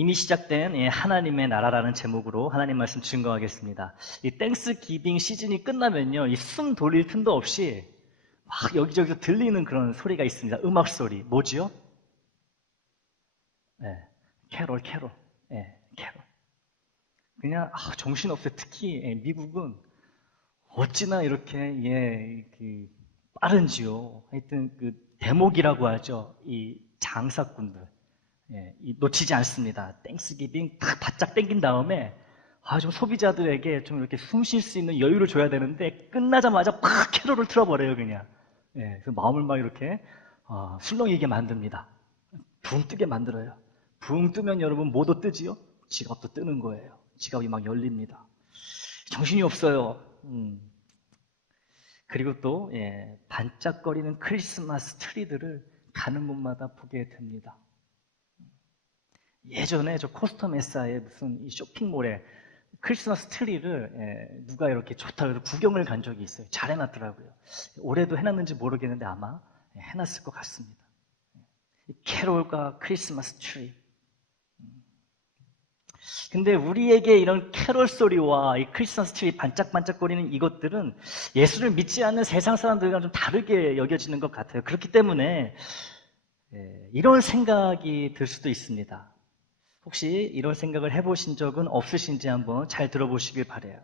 이미 시작된 하나님의 나라라는 제목으로 하나님 말씀 증거하겠습니다. 이 땡스 기빙 시즌이 끝나면요, 이 숨 돌릴 틈도 없이 막 여기저기서 들리는 그런 소리가 있습니다. 음악 소리. 뭐지요? 네, 캐롤. 네, 캐롤. 그냥 정신없어요. 특히 미국은 어찌나 이렇게 빠른지요. 하여튼 그 대목이라고 하죠. 이 장사꾼들. 놓치지 않습니다. 땡스기빙 딱 바짝 땡긴 다음에 좀 소비자들에게 좀 이렇게 숨 쉴 수 있는 여유를 줘야 되는데 끝나자마자 팍 캐롤을 틀어버려요, 그냥. 그래서 마음을 막 이렇게 술렁이게 만듭니다. 붕 뜨게 만들어요. 붕 뜨면 여러분 뭐도 뜨지요? 지갑도 뜨는 거예요. 지갑이 막 열립니다. 정신이 없어요. 그리고 또 반짝거리는 크리스마스 트리들을 가는 곳마다 보게 됩니다. 예전에 저 코스터메사의 무슨 이 쇼핑몰에 크리스마스 트리를 누가 이렇게 좋다고 해서 구경을 간 적이 있어요. 잘 해놨더라고요. 올해도 해놨는지 모르겠는데 아마 해놨을 것 같습니다. 캐롤과 크리스마스 트리. 근데 우리에게 이런 캐롤 소리와 이 크리스마스 트리 반짝반짝거리는 이것들은 예수를 믿지 않는 세상 사람들과 좀 다르게 여겨지는 것 같아요. 그렇기 때문에 이런 생각이 들 수도 있습니다. 혹시 이런 생각을 해보신 적은 없으신지 한번 잘 들어보시길 바라요.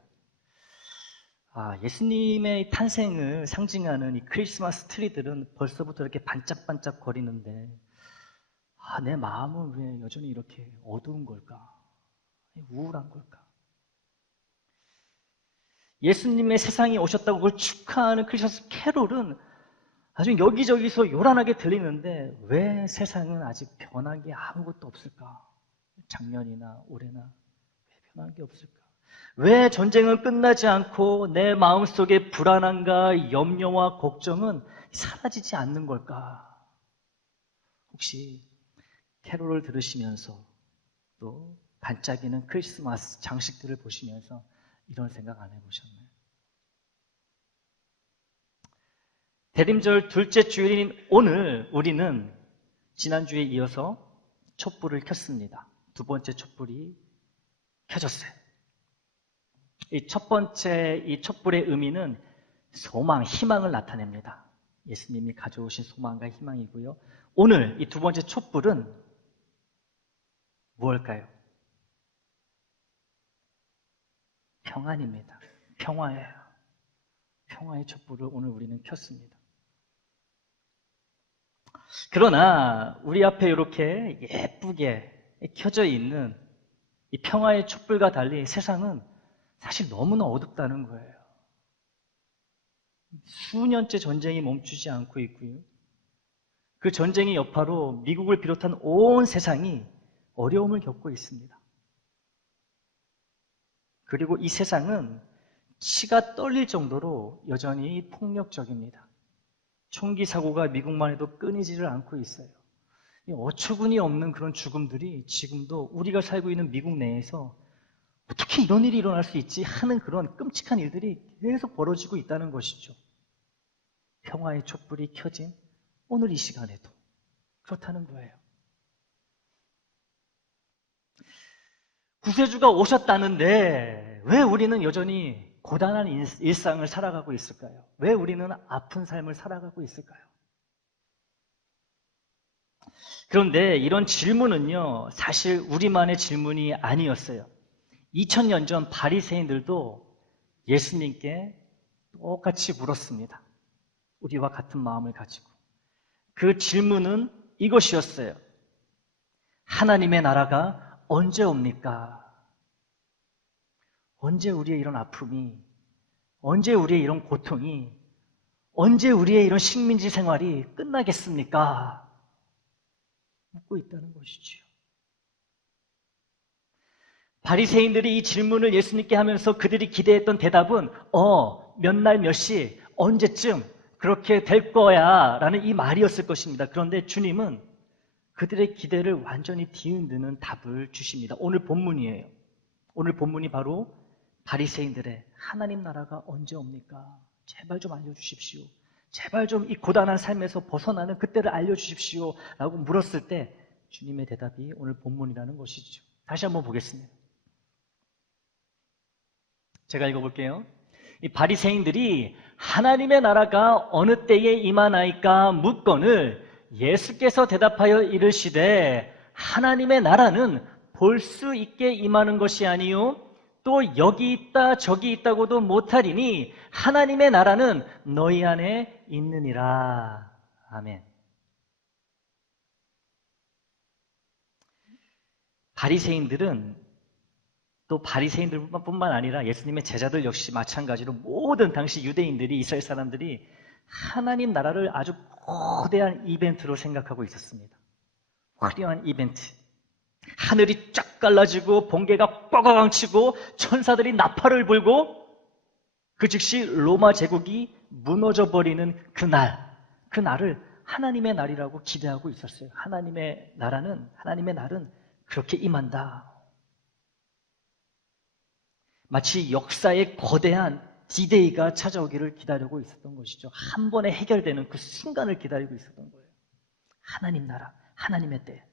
예수님의 탄생을 상징하는 이 크리스마스 트리들은 벌써부터 이렇게 반짝반짝 거리는데 내 마음은 왜 여전히 이렇게 어두운 걸까? 우울한 걸까? 예수님의 세상에 오셨다고 그걸 축하하는 크리스마스 캐롤은 아주 여기저기서 요란하게 들리는데 왜 세상은 아직 변한 게 아무것도 없을까? 작년이나 올해나 왜 변한 게 없을까? 왜 전쟁은 끝나지 않고 내 마음속에 불안함과 염려와 걱정은 사라지지 않는 걸까? 혹시 캐롤을 들으시면서 또 반짝이는 크리스마스 장식들을 보시면서 이런 생각 안 해보셨나요? 대림절 둘째 주일인 오늘 우리는 지난주에 이어서 촛불을 켰습니다. 두 번째 촛불이 켜졌어요. 이 첫 번째 이 촛불의 의미는 소망, 희망을 나타냅니다. 예수님이 가져오신 소망과 희망이고요. 오늘 이 두 번째 촛불은 무엇일까요? 평안입니다. 평화예요. 평화의 촛불을 오늘 우리는 켰습니다. 그러나 우리 앞에 이렇게 예쁘게 켜져 있는 이 평화의 촛불과 달리 세상은 사실 너무나 어둡다는 거예요. 수년째 전쟁이 멈추지 않고 있고요. 그 전쟁의 여파로 미국을 비롯한 온 세상이 어려움을 겪고 있습니다. 그리고 이 세상은 치가 떨릴 정도로 여전히 폭력적입니다. 총기 사고가 미국만 해도 끊이지를 않고 있어요. 어처구니 없는 그런 죽음들이 지금도 우리가 살고 있는 미국 내에서 어떻게 이런 일이 일어날 수 있지 하는 그런 끔찍한 일들이 계속 벌어지고 있다는 것이죠. 평화의 촛불이 켜진 오늘 이 시간에도 그렇다는 거예요. 구세주가 오셨다는데 왜 우리는 여전히 고단한 일상을 살아가고 있을까요? 왜 우리는 아픈 삶을 살아가고 있을까요? 그런데 이런 질문은요, 사실 우리만의 질문이 아니었어요. 2000년 전 바리새인들도 예수님께 똑같이 물었습니다. 우리와 같은 마음을 가지고. 그 질문은 이것이었어요. 하나님의 나라가 언제 옵니까? 언제 우리의 이런 아픔이, 언제 우리의 이런 고통이, 언제 우리의 이런 식민지 생활이 끝나겠습니까? 묻고 있다는 것이지요. 바리새인들이 이 질문을 예수님께 하면서 그들이 기대했던 대답은 몇 날 몇 시 언제쯤 그렇게 될 거야 라는 이 말이었을 것입니다. 그런데 주님은 그들의 기대를 완전히 뒤흔드는 답을 주십니다. 오늘 본문이에요. 오늘 본문이 바로 바리새인들의 하나님 나라가 언제 옵니까? 제발 좀 알려주십시오. 제발 좀 이 고단한 삶에서 벗어나는 그때를 알려주십시오 라고 물었을 때 주님의 대답이 오늘 본문이라는 것이죠. 다시 한번 보겠습니다. 제가 읽어볼게요. 이 바리새인들이 하나님의 나라가 어느 때에 임하나이까 묻거늘 예수께서 대답하여 이르시되 하나님의 나라는 볼 수 있게 임하는 것이 아니요 또 여기 있다 저기 있다고도 못하리니 하나님의 나라는 너희 안에 있느니라. 아멘. 바리새인들은 또 바리새인들뿐만 아니라 예수님의 제자들 역시 마찬가지로 모든 당시 유대인들이, 이스라엘 사람들이 하나님 나라를 아주 거대한 이벤트로 생각하고 있었습니다. 화려한 이벤트. 하늘이 쫙 갈라지고 번개가 뻐가강 치고 천사들이 나팔을 불고 그 즉시 로마 제국이 무너져 버리는 그 날을 하나님의 날이라고 기대하고 있었어요. 하나님의 날은 그렇게 임한다. 마치 역사의 거대한 디데이가 찾아오기를 기다리고 있었던 것이죠. 한 번에 해결되는 그 순간을 기다리고 있었던 거예요. 하나님 나라, 하나님의 때.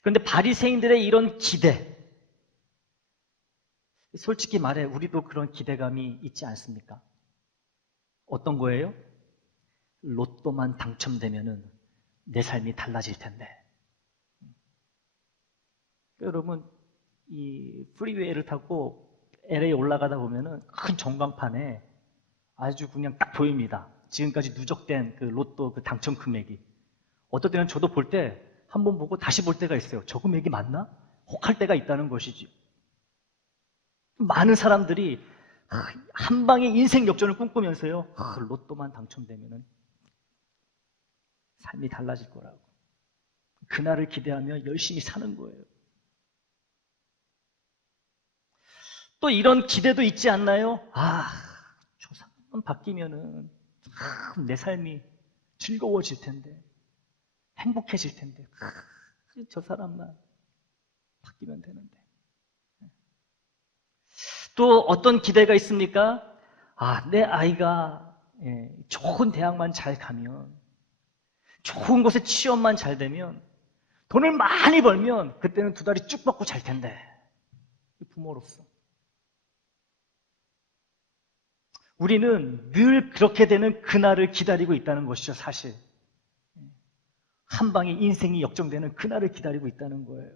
그런데 바리새인들의 이런 기대, 솔직히 말해 우리도 그런 기대감이 있지 않습니까? 어떤 거예요? 로또만 당첨되면은 내 삶이 달라질 텐데. 여러분, 이 프리웨이를 타고 LA 올라가다 보면은 큰 전광판에 아주 그냥 딱 보입니다. 지금까지 누적된 그 로또 그 당첨 금액이. 어떨 때는 저도 볼 때 한 번 보고 다시 볼 때가 있어요. 저 금액이 맞나? 혹할 때가 있다는 것이지. 많은 사람들이 한 방에 인생 역전을 꿈꾸면서요. 로또만 당첨되면은 삶이 달라질 거라고. 그날을 기대하며 열심히 사는 거예요. 또 이런 기대도 있지 않나요? 저 사람만 바뀌면은 참 내 삶이 즐거워질 텐데, 행복해질 텐데, 저 사람만 바뀌면 되는데. 또 어떤 기대가 있습니까? 내 아이가 좋은 대학만 잘 가면, 좋은 곳에 취업만 잘 되면, 돈을 많이 벌면 그때는 두 다리 쭉 뻗고 잘 텐데. 부모로서. 우리는 늘 그렇게 되는 그날을 기다리고 있다는 것이죠, 사실. 한 방에 인생이 역정되는 그날을 기다리고 있다는 거예요.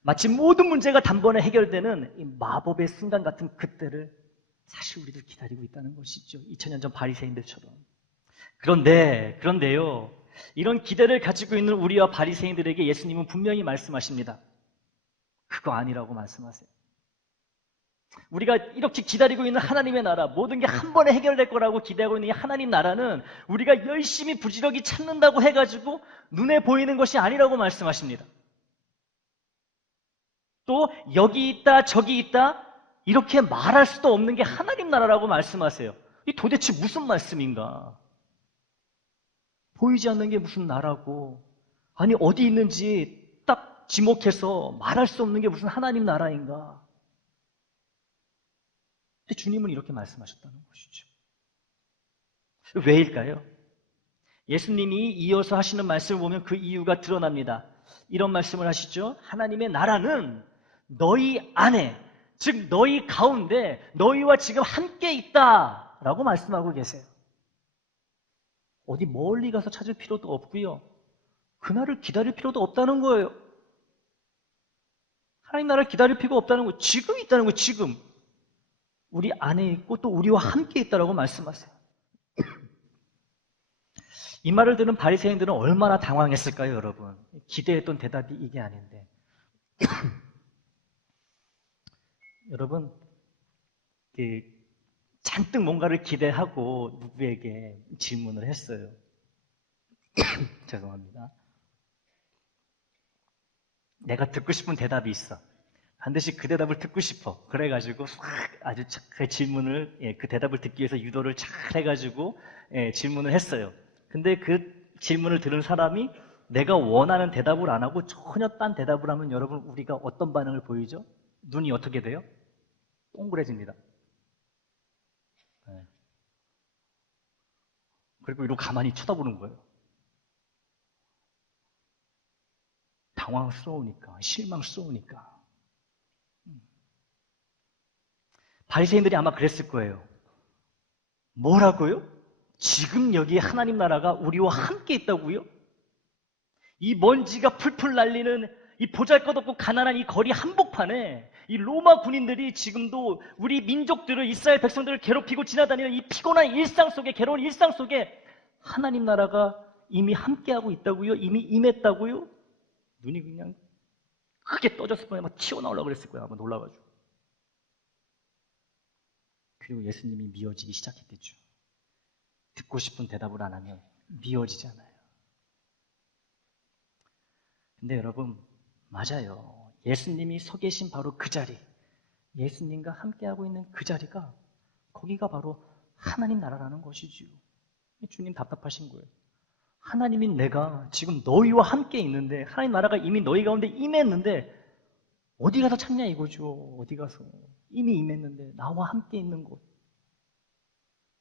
마치 모든 문제가 단번에 해결되는 이 마법의 순간 같은 그때를 사실 우리들 기다리고 있다는 것이죠. 2000년 전 바리새인들처럼. 그런데요. 이런 기대를 가지고 있는 우리와 바리새인들에게 예수님은 분명히 말씀하십니다. 그거 아니라고 말씀하세요. 우리가 이렇게 기다리고 있는 하나님의 나라, 모든 게 한 번에 해결될 거라고 기대하고 있는 이 하나님 나라는 우리가 열심히 부지런히 찾는다고 해가지고 눈에 보이는 것이 아니라고 말씀하십니다. 또 여기 있다 저기 있다 이렇게 말할 수도 없는 게 하나님 나라라고 말씀하세요. 이 도대체 무슨 말씀인가? 보이지 않는 게 무슨 나라고, 아니 어디 있는지 딱 지목해서 말할 수 없는 게 무슨 하나님 나라인가? 근데 주님은 이렇게 말씀하셨다는 것이죠. 왜일까요? 예수님이 이어서 하시는 말씀을 보면 그 이유가 드러납니다. 이런 말씀을 하시죠. 하나님의 나라는 너희 안에, 즉 너희 가운데 너희와 지금 함께 있다라고 말씀하고 계세요. 어디 멀리 가서 찾을 필요도 없고요. 그날을 기다릴 필요도 없다는 거예요. 하나님 나라를 기다릴 필요가 없다는 거예요. 지금 있다는 거예요. 지금. 우리 안에 있고 또 우리와 함께 있다라고 말씀하세요. 이 말을 들은 바리새인들은 얼마나 당황했을까요, 여러분? 기대했던 대답이 이게 아닌데. 여러분, 잔뜩 뭔가를 기대하고 누구에게 질문을 했어요. 죄송합니다. 내가 듣고 싶은 대답이 있어. 반드시 그 대답을 듣고 싶어. 그래가지고 아주 그 질문을, 그 대답을 듣기 위해서 유도를 잘 해가지고 질문을 했어요. 근데 그 질문을 들은 사람이 내가 원하는 대답을 안 하고 전혀 딴 대답을 하면 여러분 우리가 어떤 반응을 보이죠? 눈이 어떻게 돼요? 동그래집니다. 그리고 이러고 가만히 쳐다보는 거예요. 당황스러우니까, 실망스러우니까. 바리새인들이 아마 그랬을 거예요. 뭐라고요? 지금 여기 하나님 나라가 우리와 함께 있다고요? 이 먼지가 풀풀 날리는 이 보잘것없고 가난한 이 거리 한복판에 이 로마 군인들이 지금도 우리 민족들을, 이스라엘 백성들을 괴롭히고 지나다니는 이 피곤한 일상 속에, 괴로운 일상 속에 하나님 나라가 이미 함께하고 있다고요? 이미 임했다고요? 눈이 그냥 크게 떠졌을 거예요. 막 튀어나오려고 그랬을 거예요. 아마 놀라가지고. 그리고 예수님이 미워지기 시작했겠죠. 듣고 싶은 대답을 안 하면 미워지잖아요. 근데 여러분, 맞아요. 예수님이 서 계신 바로 그 자리, 예수님과 함께하고 있는 그 자리가, 거기가 바로 하나님 나라라는 것이지요. 주님 답답하신 거예요. 하나님인 내가 지금 너희와 함께 있는데, 하나님 나라가 이미 너희 가운데 임했는데 어디 가서 찾냐 이거죠. 어디 가서. 이미 임했는데 나와 함께 있는 곳,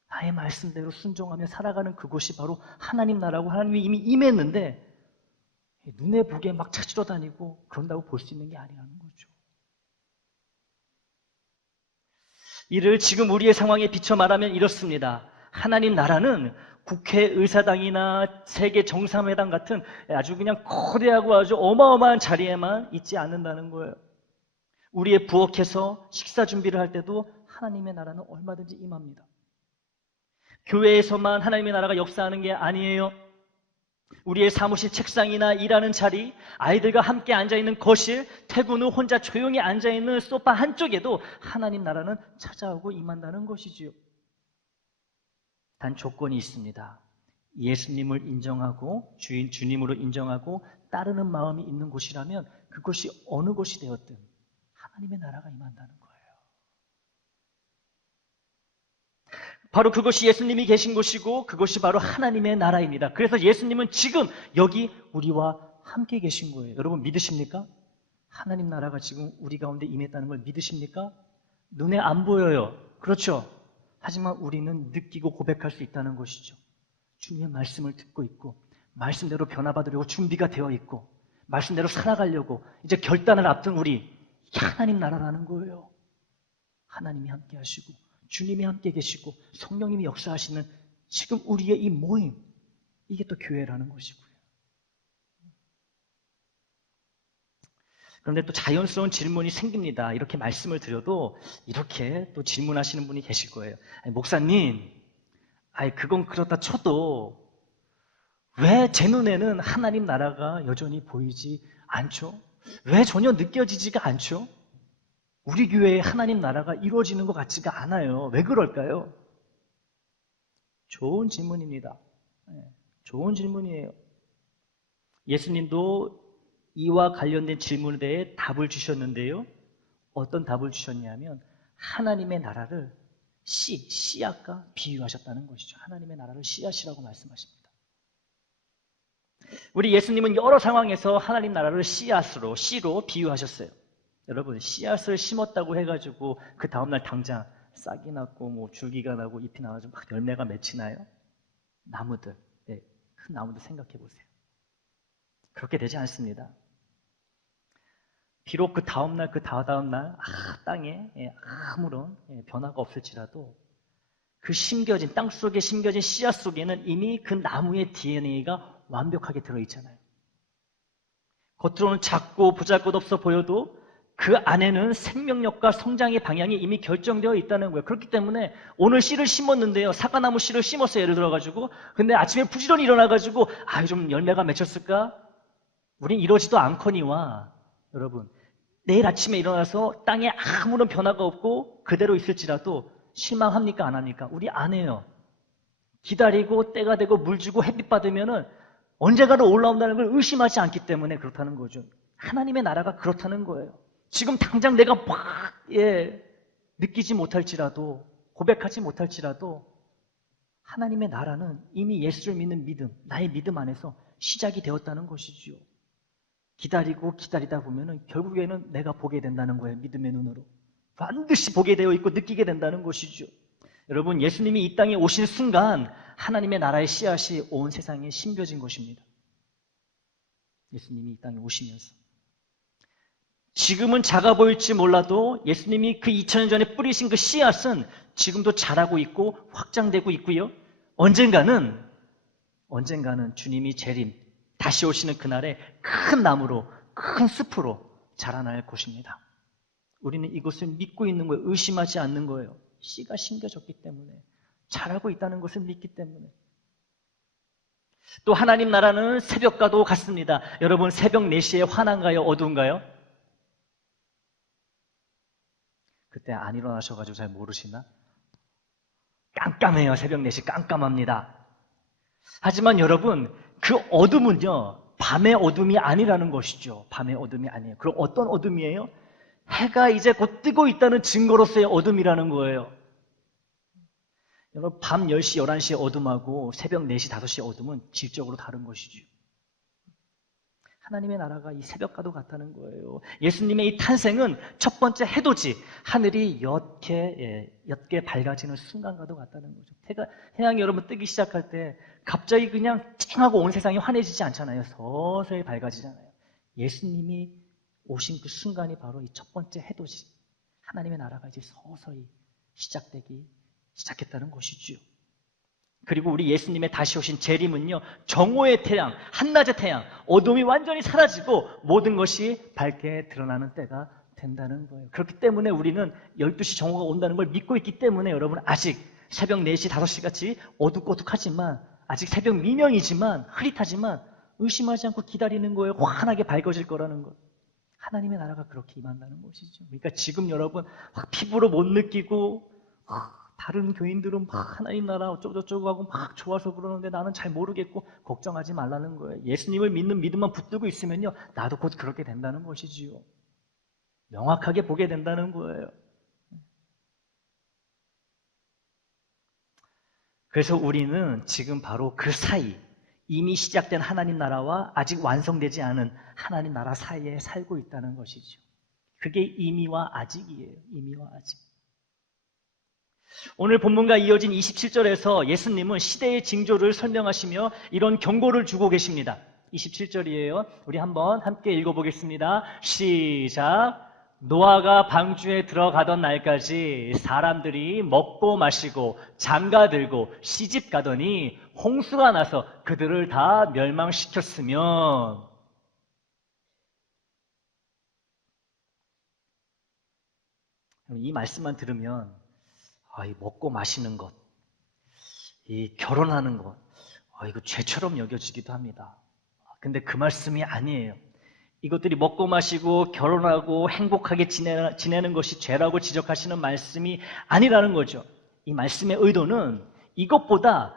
나의 말씀대로 순종하며 살아가는 그곳이 바로 하나님 나라고, 하나님이 이미 임했는데 눈에 보기에 막 찾으러 다니고 그런다고 볼 수 있는 게 아니라는 거죠. 이를 지금 우리의 상황에 비춰 말하면 이렇습니다. 하나님 나라는 국회의사당이나 세계 정상회담 같은 아주 그냥 거대하고 아주 어마어마한 자리에만 있지 않는다는 거예요. 우리의 부엌에서 식사 준비를 할 때도 하나님의 나라는 얼마든지 임합니다. 교회에서만 하나님의 나라가 역사하는 게 아니에요. 우리의 사무실 책상이나 일하는 자리, 아이들과 함께 앉아있는 거실, 퇴근 후 혼자 조용히 앉아있는 소파 한쪽에도 하나님 나라는 찾아오고 임한다는 것이지요. 단 조건이 있습니다. 예수님을 인정하고 주님으로 인정하고 따르는 마음이 있는 곳이라면 그것이 어느 곳이 되었든 하나님의 나라가 임한다는 거예요. 바로 그것이 예수님이 계신 곳이고 그것이 바로 하나님의 나라입니다. 그래서 예수님은 지금 여기 우리와 함께 계신 거예요. 여러분 믿으십니까? 하나님 나라가 지금 우리 가운데 임했다는 걸 믿으십니까? 눈에 안 보여요. 그렇죠? 하지만 우리는 느끼고 고백할 수 있다는 것이죠. 주님의 말씀을 듣고 있고 말씀대로 변화받으려고 준비가 되어 있고 말씀대로 살아가려고 이제 결단을 앞둔 우리, 하나님 나라라는 거예요. 하나님이 함께 하시고 주님이 함께 계시고 성령님이 역사하시는 지금 우리의 이 모임, 이게 또 교회라는 것이고요. 그런데 또 자연스러운 질문이 생깁니다. 이렇게 말씀을 드려도 이렇게 또 질문하시는 분이 계실 거예요. 아니, 목사님, 그건 그렇다 쳐도 왜 제 눈에는 하나님 나라가 여전히 보이지 않죠? 왜 전혀 느껴지지가 않죠? 우리 교회에 하나님 나라가 이루어지는 것 같지가 않아요. 왜 그럴까요? 좋은 질문입니다. 좋은 질문이에요. 예수님도 이와 관련된 질문에 대해 답을 주셨는데요. 어떤 답을 주셨냐면 하나님의 나라를 씨앗과 비유하셨다는 것이죠. 하나님의 나라를 씨앗이라고 말씀하십니다. 우리 예수님은 여러 상황에서 하나님 나라를 씨앗으로, 씨로 비유하셨어요. 여러분, 씨앗을 심었다고 해가지고 그 다음날 당장 싹이 났고 뭐 줄기가 나고 잎이 나가지고 막 열매가 맺히나요? 나무들, 큰 나무들 생각해 보세요. 그렇게 되지 않습니다. 비록 그 다음날, 그 다다음날 땅에 아무런 변화가 없을지라도 그 심겨진, 땅 속에 심겨진 씨앗 속에는 이미 그 나무의 DNA가 완벽하게 들어있잖아요. 겉으로는 작고 보잘것없어 보여도 그 안에는 생명력과 성장의 방향이 이미 결정되어 있다는 거예요. 그렇기 때문에 오늘 씨를 심었는데요. 사과나무 씨를 심었어요. 예를 들어가지고. 근데 아침에 부지런히 일어나가지고 좀 열매가 맺혔을까? 우린 이러지도 않거니와 여러분, 내일 아침에 일어나서 땅에 아무런 변화가 없고 그대로 있을지라도 실망합니까? 안 합니까? 우리 안 해요. 기다리고 때가 되고 물 주고 햇빛 받으면은 언젠가는 올라온다는 걸 의심하지 않기 때문에 그렇다는 거죠. 하나님의 나라가 그렇다는 거예요. 지금 당장 내가 막 느끼지 못할지라도, 고백하지 못할지라도 하나님의 나라는 이미 예수를 믿는 믿음, 나의 믿음 안에서 시작이 되었다는 것이지요. 기다리고 기다리다 보면은 결국에는 내가 보게 된다는 거예요. 믿음의 눈으로 반드시 보게 되어 있고 느끼게 된다는 것이죠. 여러분, 예수님이 이 땅에 오신 순간 하나님의 나라의 씨앗이 온 세상에 심겨진 것입니다. 예수님이 이 땅에 오시면서 지금은 작아 보일지 몰라도 예수님이 그 2000년 전에 뿌리신 그 씨앗은 지금도 자라고 있고 확장되고 있고요. 언젠가는 주님이 재림, 다시 오시는 그날에 큰 나무로, 큰 숲으로 자라날 것입니다. 우리는 이것을 믿고 있는 거예요. 의심하지 않는 거예요. 씨가 심겨졌기 때문에, 자라고 있다는 것을 믿기 때문에. 또 하나님 나라는 새벽과도 같습니다. 여러분, 새벽 4시에 환한가요? 어두운가요? 그때 안 일어나셔가지고 잘 모르시나? 깜깜해요. 새벽 4시 깜깜합니다. 하지만 여러분, 그 어둠은요, 밤의 어둠이 아니라는 것이죠. 밤의 어둠이 아니에요. 그럼 어떤 어둠이에요? 해가 이제 곧 뜨고 있다는 증거로서의 어둠이라는 거예요. 여러분, 밤 10시, 11시의 어둠하고 새벽 4시, 5시의 어둠은 질적으로 다른 것이죠. 하나님의 나라가 이 새벽과도 같다는 거예요. 예수님의 이 탄생은 첫 번째 해돋이, 하늘이 옅게 밝아지는 순간과도 같다는 거죠. 태양이 여러분 뜨기 시작할 때 갑자기 그냥 쨍하고 온 세상이 환해지지 않잖아요. 서서히 밝아지잖아요. 예수님이 오신 그 순간이 바로 이 첫 번째 해돋이, 하나님의 나라가 이제 서서히 시작했다는 것이죠. 그리고 우리 예수님의 다시 오신 재림은요, 정오의 태양, 한낮의 태양, 어둠이 완전히 사라지고 모든 것이 밝게 드러나는 때가 된다는 거예요. 그렇기 때문에 우리는 12시 정오가 온다는 걸 믿고 있기 때문에 여러분, 아직 새벽 4시, 5시 같이 어둑어둑하지만, 아직 새벽 미명이지만, 흐릿하지만 의심하지 않고 기다리는 거예요. 환하게 밝아질 거라는 것. 하나님의 나라가 그렇게 임한다는 것이죠. 그러니까 지금 여러분 피부로 못 느끼고 다른 교인들은 막 하나님 나라 어쩌고저쩌고 하고 막 좋아서 그러는데 나는 잘 모르겠고 걱정하지 말라는 거예요. 예수님을 믿는 믿음만 붙들고 있으면요, 나도 곧 그렇게 된다는 것이지요. 명확하게 보게 된다는 거예요. 그래서 우리는 지금 바로 그 사이, 이미 시작된 하나님 나라와 아직 완성되지 않은 하나님 나라 사이에 살고 있다는 것이죠. 그게 이미와 아직이에요. 이미와 아직. 오늘 본문과 이어진 27절에서 예수님은 시대의 징조를 설명하시며 이런 경고를 주고 계십니다. 27절이에요. 우리 한번 함께 읽어보겠습니다. 시작. 노아가 방주에 들어가던 날까지 사람들이 먹고 마시고 장가들고 시집가더니 홍수가 나서 그들을 다 멸망시켰으면, 이 말씀만 들으면 이 먹고 마시는 것, 이 결혼하는 것, 이거 죄처럼 여겨지기도 합니다. 근데 그 말씀이 아니에요. 이것들이 먹고 마시고 결혼하고 행복하게 지내는 것이 죄라고 지적하시는 말씀이 아니라는 거죠. 이 말씀의 의도는 이것보다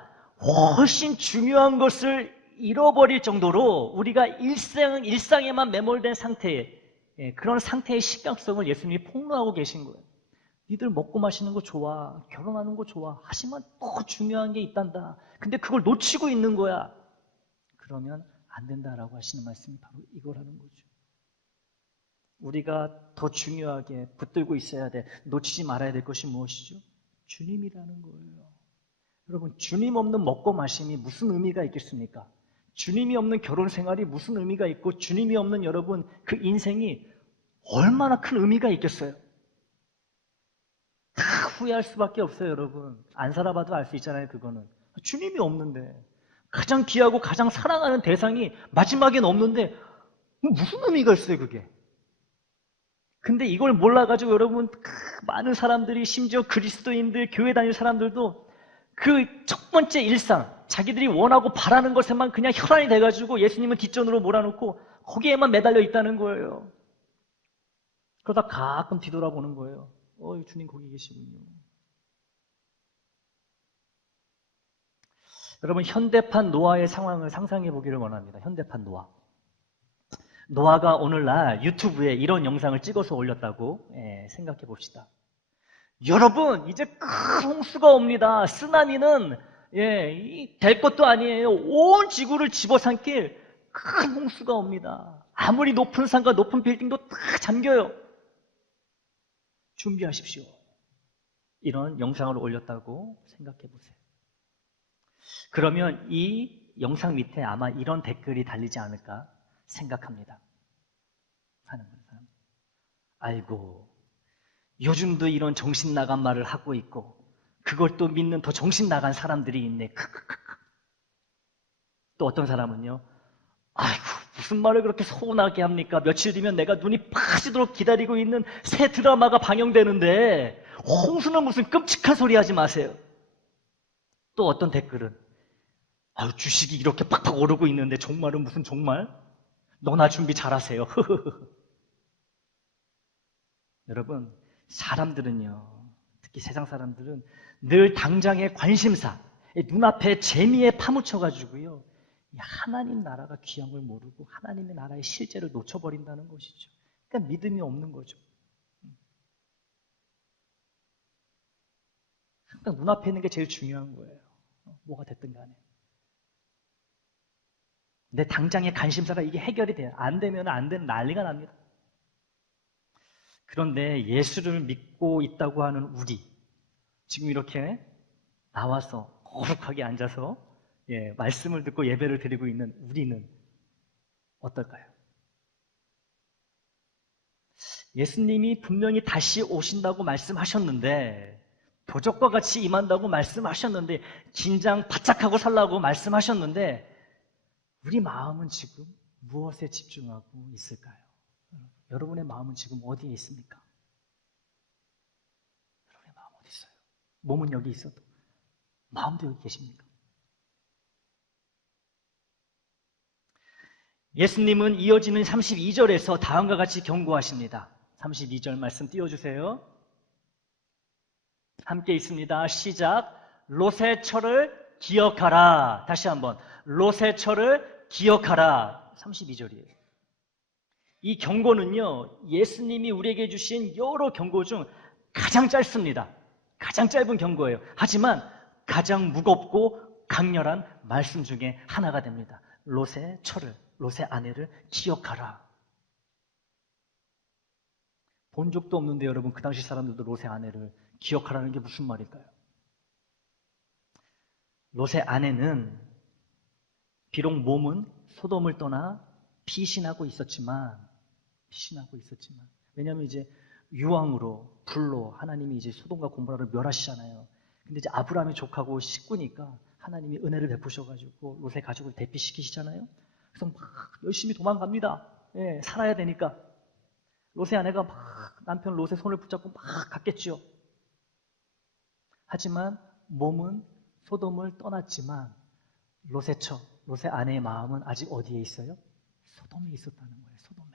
훨씬 중요한 것을 잃어버릴 정도로 우리가 일상에만 매몰된 상태에, 그런 상태의 심각성을 예수님이 폭로하고 계신 거예요. 니들 먹고 마시는 거 좋아, 결혼하는 거 좋아, 하지만 더 중요한 게 있단다. 근데 그걸 놓치고 있는 거야. 그러면 안 된다라고 하시는 말씀이 바로 이거라는 거죠. 우리가 더 중요하게 붙들고 있어야 돼, 놓치지 말아야 될 것이 무엇이죠? 주님이라는 거예요. 여러분, 주님 없는 먹고 마심이 무슨 의미가 있겠습니까? 주님이 없는 결혼 생활이 무슨 의미가 있고, 주님이 없는 여러분 그 인생이 얼마나 큰 의미가 있겠어요? 다 후회할 수밖에 없어요. 여러분, 안 살아봐도 알 수 있잖아요. 그거는 주님이 없는데, 가장 귀하고 가장 사랑하는 대상이 마지막엔 없는데 무슨 의미가 있어요 그게? 근데 이걸 몰라가지고 여러분, 많은 사람들이, 심지어 그리스도인들, 교회 다니는 사람들도 그 첫 번째 일상, 자기들이 원하고 바라는 것에만 그냥 혈안이 돼가지고 예수님은 뒷전으로 몰아놓고 거기에만 매달려 있다는 거예요. 그러다 가끔 뒤돌아보는 거예요. 주님 거기 계시군요. 여러분, 현대판 노아의 상황을 상상해 보기를 원합니다. 현대판 노아. 노아가 오늘날 유튜브에 이런 영상을 찍어서 올렸다고 생각해 봅시다. 여러분, 이제 큰 홍수가 옵니다. 쓰나미는 될 것도 아니에요. 온 지구를 집어삼킬 큰 홍수가 옵니다. 아무리 높은 산과 높은 빌딩도 다 잠겨요. 준비하십시오. 이런 영상을 올렸다고 생각해 보세요. 그러면 이 영상 밑에 아마 이런 댓글이 달리지 않을까 생각합니다. 하는 거예요. 아이고, 요즘도 이런 정신 나간 말을 하고 있고 그걸 또 믿는 더 정신 나간 사람들이 있네. 또 어떤 사람은요, 아이고, 무슨 말을 그렇게 서운하게 합니까? 며칠 뒤면 내가 눈이 파지도록 기다리고 있는 새 드라마가 방영되는데 홍수는 무슨 끔찍한 소리 하지 마세요. 또 어떤 댓글은, 아유, 주식이 이렇게 팍팍 오르고 있는데 종말은 무슨 종말? 너나 준비 잘하세요. 여러분, 사람들은요, 특히 세상 사람들은 늘 당장의 관심사, 눈앞에 재미에 파묻혀가지고요, 하나님 나라가 귀한 걸 모르고 하나님의 나라의 실제를 놓쳐버린다는 것이죠. 그러니까 믿음이 없는 거죠. 항상 눈앞에 있는 게 제일 중요한 거예요. 뭐가 됐든 간에. 내 당장의 관심사가 이게 해결이 돼요. 안 되면 안 되는 난리가 납니다. 그런데 예수를 믿고 있다고 하는 우리, 지금 이렇게 나와서 거룩하게 앉아서 말씀을 듣고 예배를 드리고 있는 우리는 어떨까요? 예수님이 분명히 다시 오신다고 말씀하셨는데, 도적과 같이 임한다고 말씀하셨는데, 긴장 바짝 하고 살라고 말씀하셨는데, 우리 마음은 지금 무엇에 집중하고 있을까요? 여러분의 마음은 지금 어디에 있습니까? 여러분의 마음 어디 있어요? 몸은 여기 있어도 마음도 여기 계십니까? 예수님은 이어지는 32절에서 다음과 같이 경고하십니다. 32절 말씀 띄워주세요. 함께 있습니다. 시작. 롯의 철을 기억하라. 다시 한번. 롯의 철을 기억하라. 32절이에요. 이 경고는요, 예수님이 우리에게 주신 여러 경고 중 가장 짧습니다. 가장 짧은 경고예요. 하지만 가장 무겁고 강렬한 말씀 중에 하나가 됩니다. 롯의 철을, 롯의 아내를 기억하라. 본 적도 없는데 여러분, 그 당시 사람들도 롯의 아내를 기억하라는 게 무슨 말일까요? 롯의 아내는 비록 몸은 소돔을 떠나 피신하고 있었지만, 왜냐하면 이제 유황으로, 불로 하나님이 이제 소돔과 고모라를 멸하시잖아요. 근데 이제 아브라함의 족하고 식구니까 하나님이 은혜를 베푸셔가지고 롯의 가족을 대피시키시잖아요. 그래서 막 열심히 도망갑니다. 살아야 되니까. 롯의 아내가 막 남편 롯의 손을 붙잡고 막 갔겠지요. 하지만 몸은 소돔을 떠났지만 롯의 아내의 마음은 아직 어디에 있어요? 소돔에 있었다는 거예요. 소돔에.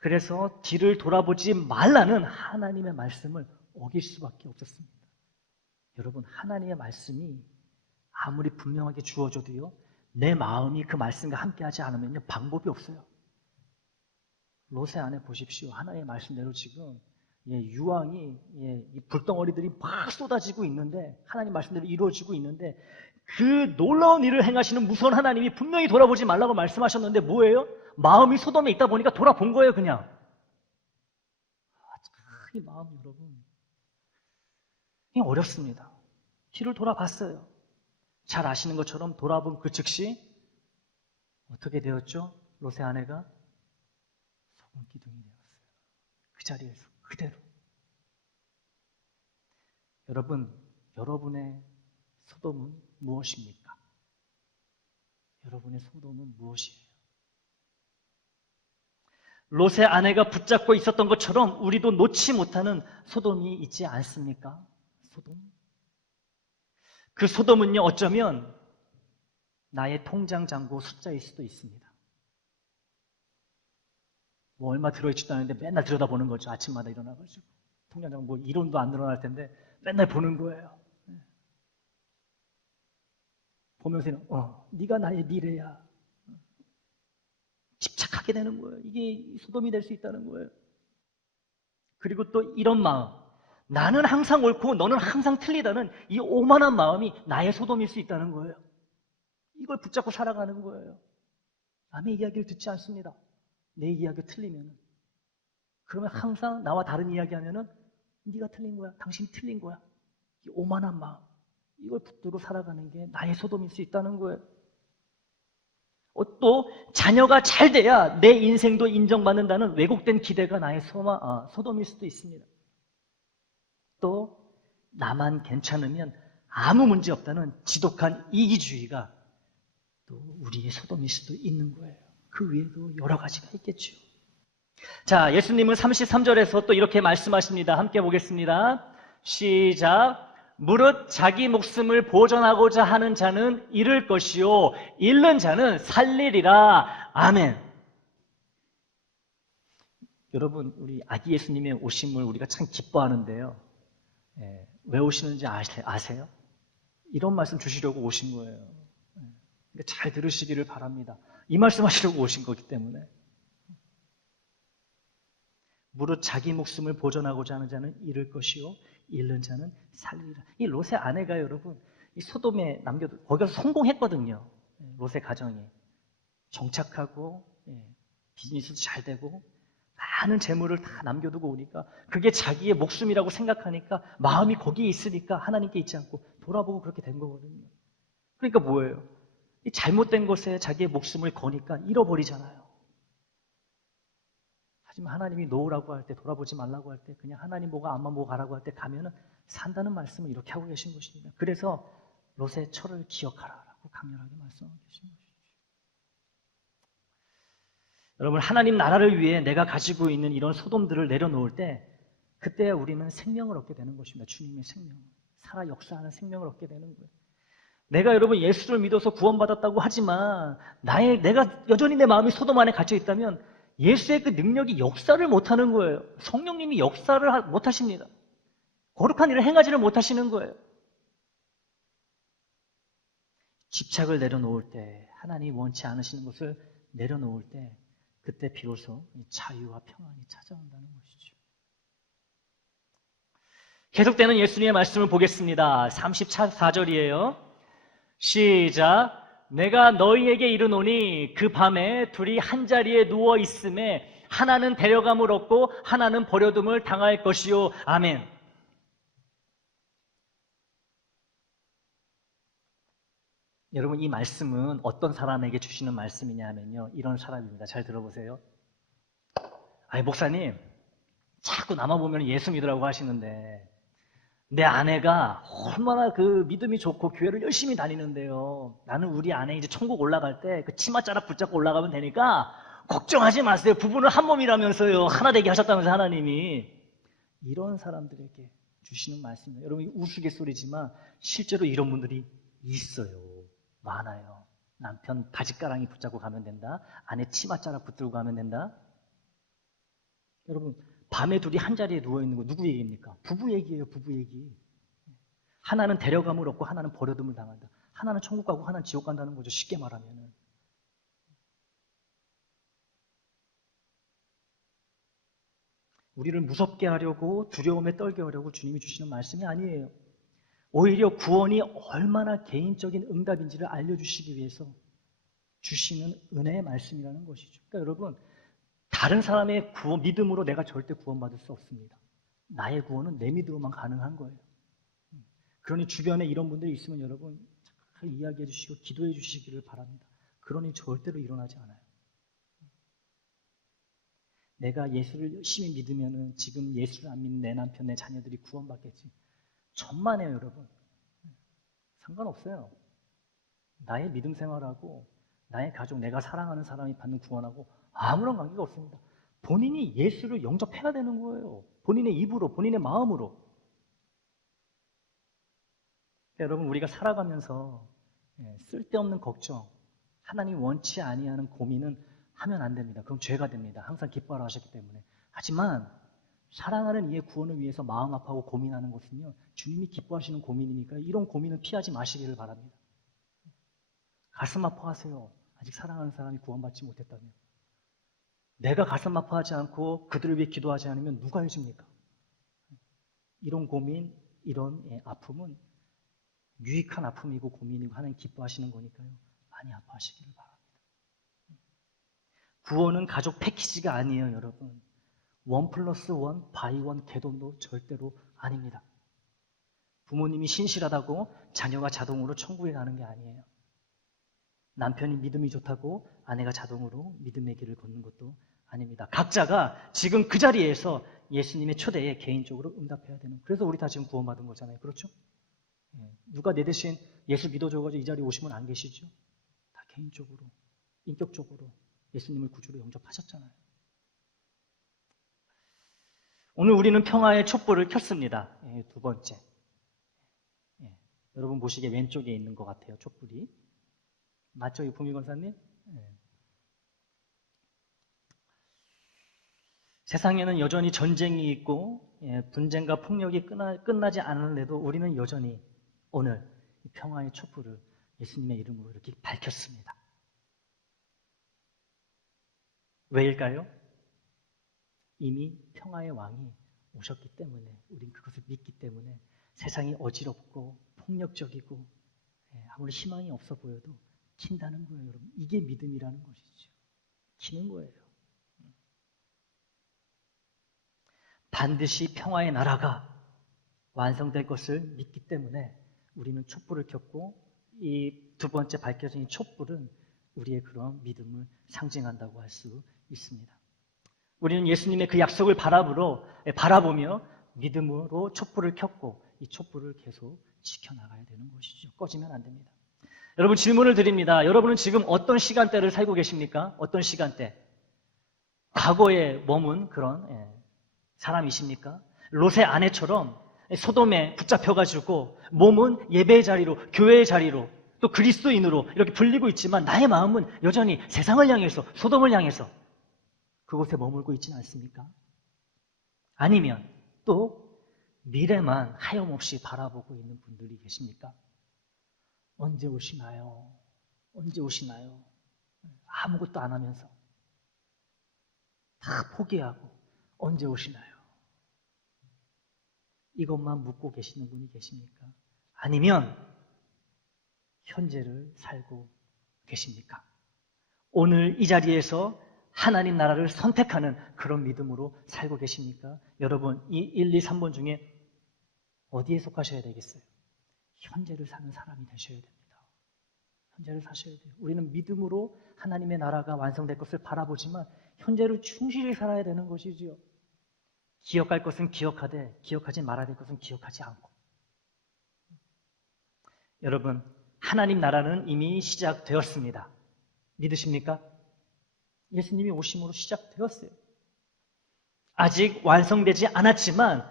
그래서 뒤를 돌아보지 말라는 하나님의 말씀을 어길 수밖에 없었습니다. 여러분, 하나님의 말씀이 아무리 분명하게 주어져도요, 내 마음이 그 말씀과 함께하지 않으면요, 방법이 없어요. 롯의 아내 보십시오. 하나님의 말씀대로 지금 유황이 이 불덩어리들이 막 쏟아지고 있는데, 하나님 말씀대로 이루어지고 있는데, 그 놀라운 일을 행하시는 무서운 하나님이 분명히 돌아보지 말라고 말씀하셨는데 뭐예요? 마음이 소돔에 있다 보니까 돌아본 거예요, 그냥. 이 마음 여러분, 이게 어렵습니다. 뒤를 돌아봤어요. 잘 아시는 것처럼 돌아본 그 즉시 어떻게 되었죠? 롯의 아내가 소금 기둥이 되었어요. 그 자리에서 그대로. 여러분, 여러분의 소돔은 무엇입니까? 여러분의 소돔은 무엇이에요? 롯의 아내가 붙잡고 있었던 것처럼 우리도 놓지 못하는 소돔이 있지 않습니까? 소돔? 그 소돔은요, 어쩌면 나의 통장 잔고 숫자일 수도 있습니다. 뭐 얼마 들어있지도 않은데 맨날 들여다보는 거죠. 아침마다 일어나가지고. 통장 잔고 뭐 1원도 안 늘어날 텐데 맨날 보는 거예요. 보면서는 네가 나의 미래야. 집착하게 되는 거예요. 이게 소돔이 될 수 있다는 거예요. 그리고 또 이런 마음, 나는 항상 옳고 너는 항상 틀리다는 이 오만한 마음이 나의 소돔일 수 있다는 거예요. 이걸 붙잡고 살아가는 거예요. 남의 이야기를 듣지 않습니다. 내 이야기가 틀리면. 그러면 항상 나와 다른 이야기하면은 네가 틀린 거야. 당신이 틀린 거야. 이 오만한 마음, 이걸 붙들고 살아가는 게 나의 소돔일 수 있다는 거예요. 또 자녀가 잘 돼야 내 인생도 인정받는다는 왜곡된 기대가 나의 소돔일 수도 있습니다. 또 나만 괜찮으면 아무 문제 없다는 지독한 이기주의가 또 우리의 소돔일 수도 있는 거예요. 그 위에도 여러 가지가 있겠죠. 자, 예수님은 33절에서 또 이렇게 말씀하십니다. 함께 보겠습니다. 시작. 무릇 자기 목숨을 보존하고자 하는 자는 잃을 것이요 잃는 자는 살리리라. 아멘. 여러분, 우리 아기 예수님의 오심을 우리가 참 기뻐하는데요. 왜 오시는지 아세요? 이런 말씀 주시려고 오신 거예요. 그러니까 잘 들으시기를 바랍니다. 이 말씀 하시려고 오신 거기 때문에. 무릇 자기 목숨을 보존하고자 하는 자는 잃을 것이요 잃는 자는 살리리라. 이 롯의 아내가 여러분 이 소돔에 남겨도 거기서 성공했거든요. 롯의 가정이 정착하고 비즈니스도 잘 되고 많은 재물을 다 남겨두고 오니까 그게 자기의 목숨이라고 생각하니까 마음이 거기에 있으니까 하나님께 있지 않고 돌아보고 그렇게 된 거거든요. 그러니까 뭐예요? 이 잘못된 것에 자기의 목숨을 거니까 잃어버리잖아요. 하지만 하나님이 놓으라고 할 때, 돌아보지 말라고 할 때, 그냥 하나님 보고 앞만 보고 가라고 할 때 가면은 산다는 말씀을 이렇게 하고 계신 것입니다. 그래서 롯의 철을 기억하라라고 강렬하게 말씀하고 계신 것이죠. 여러분, 하나님 나라를 위해 내가 가지고 있는 이런 소돔들을 내려놓을 때 그때 우리는 생명을 얻게 되는 것입니다. 주님의 생명. 살아 역사하는 생명을 얻게 되는 거예요. 내가 여러분 예수를 믿어서 구원받았다고 하지만 내가 여전히 내 마음이 소돔 안에 갇혀 있다면 예수의 그 능력이 역사를 못하는 거예요. 성령님이 역사를 못하십니다. 거룩한 일을 행하지를 못하시는 거예요. 집착을 내려놓을 때, 하나님이 원치 않으시는 것을 내려놓을 때 그때 비로소 자유와 평안이 찾아온다는 것이죠. 계속되는 예수님의 말씀을 보겠습니다. 34절이에요. 시작. 내가 너희에게 이르노니 그 밤에 둘이 한자리에 누워 있음에 하나는 데려감을 얻고 하나는 버려둠을 당할 것이요. 아멘. 여러분, 이 말씀은 어떤 사람에게 주시는 말씀이냐 하면요, 이런 사람입니다. 잘 들어보세요. 아니 목사님, 자꾸 나만 보면 예수 믿으라고 하시는데 내 아내가 얼마나 그 믿음이 좋고 교회를 열심히 다니는데요. 나는 우리 아내 이제 천국 올라갈 때 그 치맛자락 붙잡고 올라가면 되니까 걱정하지 마세요. 부부는 한 몸이라면서요. 하나 되게 하셨다면서 하나님이. 이런 사람들에게 주시는 말씀입니다. 여러분, 우스갯소리지만 실제로 이런 분들이 있어요. 많아요. 남편 바지가랑이 붙잡고 가면 된다. 아내 치맛자락 붙들고 가면 된다. 여러분, 밤에 둘이 한자리에 누워있는 거 누구 얘기입니까? 부부 얘기예요. 부부 얘기. 하나는 데려감을 얻고 하나는 버려둠을 당한다. 하나는 천국 가고 하나는 지옥 간다는 거죠. 쉽게 말하면. 우리를 무섭게 하려고 두려움에 떨게 하려고 주님이 주시는 말씀이 아니에요. 오히려 구원이 얼마나 개인적인 응답인지를 알려주시기 위해서 주시는 은혜의 말씀이라는 것이죠. 그러니까 여러분, 다른 사람의 믿음으로 내가 절대 구원받을 수 없습니다. 나의 구원은 내 믿음으로만 가능한 거예요. 그러니 주변에 이런 분들이 있으면 여러분 잘 이야기해 주시고 기도해 주시기를 바랍니다. 그러니 절대로 일어나지 않아요. 내가 예수를 열심히 믿으면은 지금 예수를 안 믿는 내 남편, 내 자녀들이 구원받겠지. 천만에요, 여러분. 상관없어요. 나의 믿음 생활하고 나의 가족, 내가 사랑하는 사람이 받는 구원하고 아무런 관계가 없습니다. 본인이 예수를 영접해야 되는 거예요. 본인의 입으로, 본인의 마음으로. 여러분, 우리가 살아가면서 쓸데없는 걱정, 하나님 원치 아니하는 고민은 하면 안 됩니다. 그럼 죄가 됩니다. 항상 기뻐하라 하셨기 때문에. 하지만 사랑하는 이의 구원을 위해서 마음 아파하고 고민하는 것은요, 주님이 기뻐하시는 고민이니까 이런 고민은 피하지 마시기를 바랍니다. 가슴 아파하세요. 아직 사랑하는 사람이 구원받지 못했다면. 내가 가슴 아파하지 않고 그들을 위해 기도하지 않으면 누가 해줍니까? 이런 고민, 이런 아픔은 유익한 아픔이고 고민이고 하나님 기뻐하시는 거니까요. 많이 아파하시기를 바랍니다. 구원은 가족 패키지가 아니에요, 여러분. 1+1, 바이 원 개돈도 절대로 아닙니다. 부모님이 신실하다고 자녀가 자동으로 천국에 가는 게 아니에요. 남편이 믿음이 좋다고 아내가 자동으로 믿음의 길을 걷는 것도 아닙니다. 각자가 지금 그 자리에서 예수님의 초대에 개인적으로 응답해야 되는, 그래서 우리 다 지금 구원받은 거잖아요. 그렇죠? 누가 내 대신 예수 믿어줘가지고 이 자리에 오시면 안 계시죠? 다 개인적으로, 인격적으로 예수님을 구주로 영접하셨잖아요. 오늘 우리는 평화의 촛불을 켰습니다. 두 번째. 여러분 보시기에 왼쪽에 있는 것 같아요, 촛불이. 맞죠, 유품희 권사님? 세상에는 여전히 전쟁이 있고 분쟁과 폭력이 끝나지 않는데도 우리는 여전히 오늘 이 평화의 촛불을 예수님의 이름으로 이렇게 밝혔습니다. 왜일까요? 이미 평화의 왕이 오셨기 때문에, 우린 그것을 믿기 때문에 세상이 어지럽고 폭력적이고 아무리 희망이 없어 보여도 킨다는 거예요, 여러분. 이게 믿음이라는 것이죠. 키는 거예요. 반드시 평화의 나라가 완성될 것을 믿기 때문에 우리는 촛불을 켰고, 이 두 번째 밝혀진 이 촛불은 우리의 그런 믿음을 상징한다고 할 수 있습니다. 우리는 예수님의 그 약속을 바라보며 믿음으로 촛불을 켰고, 이 촛불을 계속 지켜나가야 되는 것이죠. 꺼지면 안 됩니다. 여러분, 질문을 드립니다. 여러분은 지금 어떤 시간대를 살고 계십니까? 어떤 시간대? 과거에 머문 그런 사람이십니까? 롯의 아내처럼 소돔에 붙잡혀가지고 몸은 예배의 자리로, 교회의 자리로, 또 그리스도인으로 이렇게 불리고 있지만 나의 마음은 여전히 세상을 향해서, 소돔을 향해서 그곳에 머물고 있지는 않습니까? 아니면 또 미래만 하염없이 바라보고 있는 분들이 계십니까? 언제 오시나요? 언제 오시나요? 아무것도 안 하면서 다 포기하고 언제 오시나요? 이것만 묻고 계시는 분이 계십니까? 아니면 현재를 살고 계십니까? 오늘 이 자리에서 하나님 나라를 선택하는 그런 믿음으로 살고 계십니까? 여러분, 이 1, 2, 3번 중에 어디에 속하셔야 되겠어요? 현재를 사는 사람이 되셔야 됩니다. 현재를 사셔야 돼요. 우리는 믿음으로 하나님의 나라가 완성될 것을 바라보지만 현재를 충실히 살아야 되는 것이지요. 기억할 것은 기억하되 기억하지 말아야 될 것은 기억하지 않고. 여러분, 하나님 나라는 이미 시작되었습니다. 믿으십니까? 예수님이 오심으로 시작되었어요. 아직 완성되지 않았지만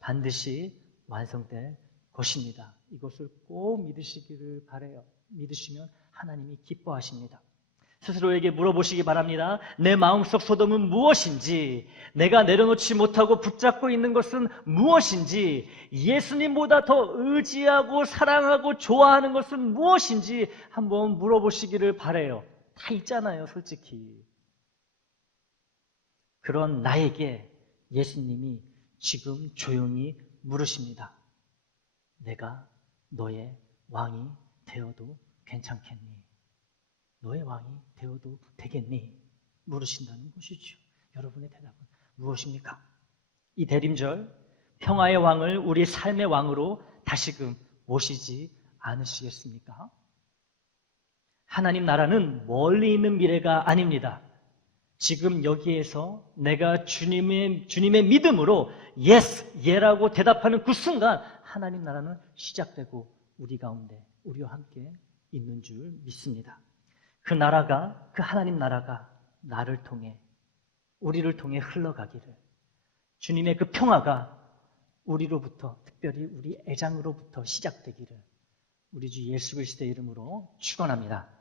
반드시 완성될 것입니다. 이것을 꼭 믿으시기를 바라요. 믿으시면 하나님이 기뻐하십니다. 스스로에게 물어보시기 바랍니다. 내 마음속 소돔은 무엇인지, 내가 내려놓지 못하고 붙잡고 있는 것은 무엇인지, 예수님보다 더 의지하고 사랑하고 좋아하는 것은 무엇인지 한번 물어보시기를 바라요. 다 있잖아요, 솔직히. 그런 나에게 예수님이 지금 조용히 물으십니다. 내가 너의 왕이 되어도 괜찮겠니? 너의 왕이 되어도 되겠니? 물으신다는 것이죠. 여러분의 대답은 무엇입니까? 이 대림절, 평화의 왕을 우리 삶의 왕으로 다시금 모시지 않으시겠습니까? 하나님 나라는 멀리 있는 미래가 아닙니다. 지금 여기에서 내가 주님의 믿음으로 yes, 예라고 대답하는 그 순간 하나님 나라는 시작되고 우리 가운데, 우리와 함께 있는 줄 믿습니다. 그 나라가, 그 하나님 나라가 나를 통해, 우리를 통해 흘러가기를, 주님의 그 평화가 우리로부터, 특별히 우리 애장으로부터 시작되기를 우리 주 예수 그리스도의 이름으로 축원합니다.